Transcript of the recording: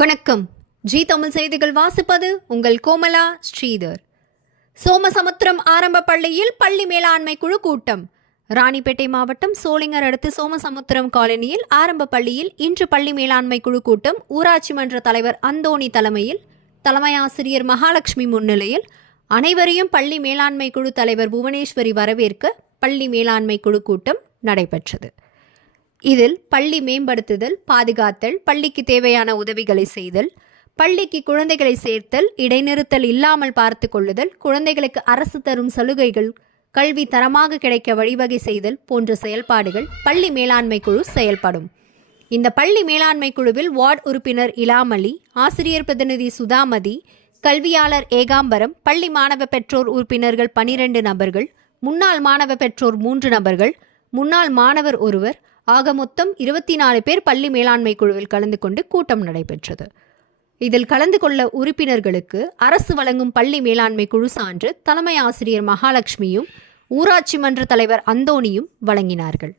வணக்கம். ஜி தமிழ் செய்திகள் வாசிப்பது உங்கள் கோமலா ஸ்ரீதர். சோமசமுத்திரம் ஆரம்ப பள்ளியில் பள்ளி மேலாண்மை குழு கூட்டம். ராணிப்பேட்டை மாவட்டம் சோளிங்கர் அடுத்து சோமசமுத்திரம் காலனியில் ஆரம்ப பள்ளியில் இன்று பள்ளி மேலாண்மை குழு கூட்டம் ஊராட்சி மன்ற தலைவர் அந்தோணி தலைமையில், தலைமை ஆசிரியர் மகாலட்சுமி முன்னிலையில் அனைவரையும் பள்ளி மேலாண்மை குழு தலைவர் புவனேஸ்வரி வரவேற்க பள்ளி மேலாண்மை குழு கூட்டம் நடைபெற்றது. இதில் பள்ளி மேம்படுத்துதல், பாதுகாத்தல், பள்ளிக்கு தேவையான உதவிகளை செய்தல், பள்ளிக்கு குழந்தைகளை சேர்த்தல், இடைநிறுத்தல் இல்லாமல் பார்த்து கொள்ளுதல், குழந்தைகளுக்கு அரசு தரும் சலுகைகள் கல்வி தரமாக கிடைக்க வழிவகை செய்தல் போன்ற செயல்பாடுகள் பள்ளி மேலாண்மை குழு செயல்படும். இந்த பள்ளி மேலாண்மை குழுவில் வார்டு உறுப்பினர் இலாமலி, ஆசிரியர் பிரதிநிதி சுதாமதி, கல்வியாளர் ஏகாம்பரம், பள்ளி மாணவ பெற்றோர் உறுப்பினர்கள் 12 நபர்கள், முன்னாள் மாணவ பெற்றோர் 3 நபர்கள், முன்னாள் மாணவர் ஒருவர் ஆக மொத்தம் 24 பேர் பள்ளி மேலாண்மை குழுவில் கலந்து கொண்டு கூட்டம் நடைபெற்றது. இதில் கலந்து கொள்ள உறுப்பினர்களுக்கு அரசு வழங்கும் பள்ளி மேலாண்மை குழு சான்று தலைமை ஆசிரியர் மகாலட்சுமியும் ஊராட்சி மன்ற தலைவர் அந்தோணியும் வழங்கினார்கள்.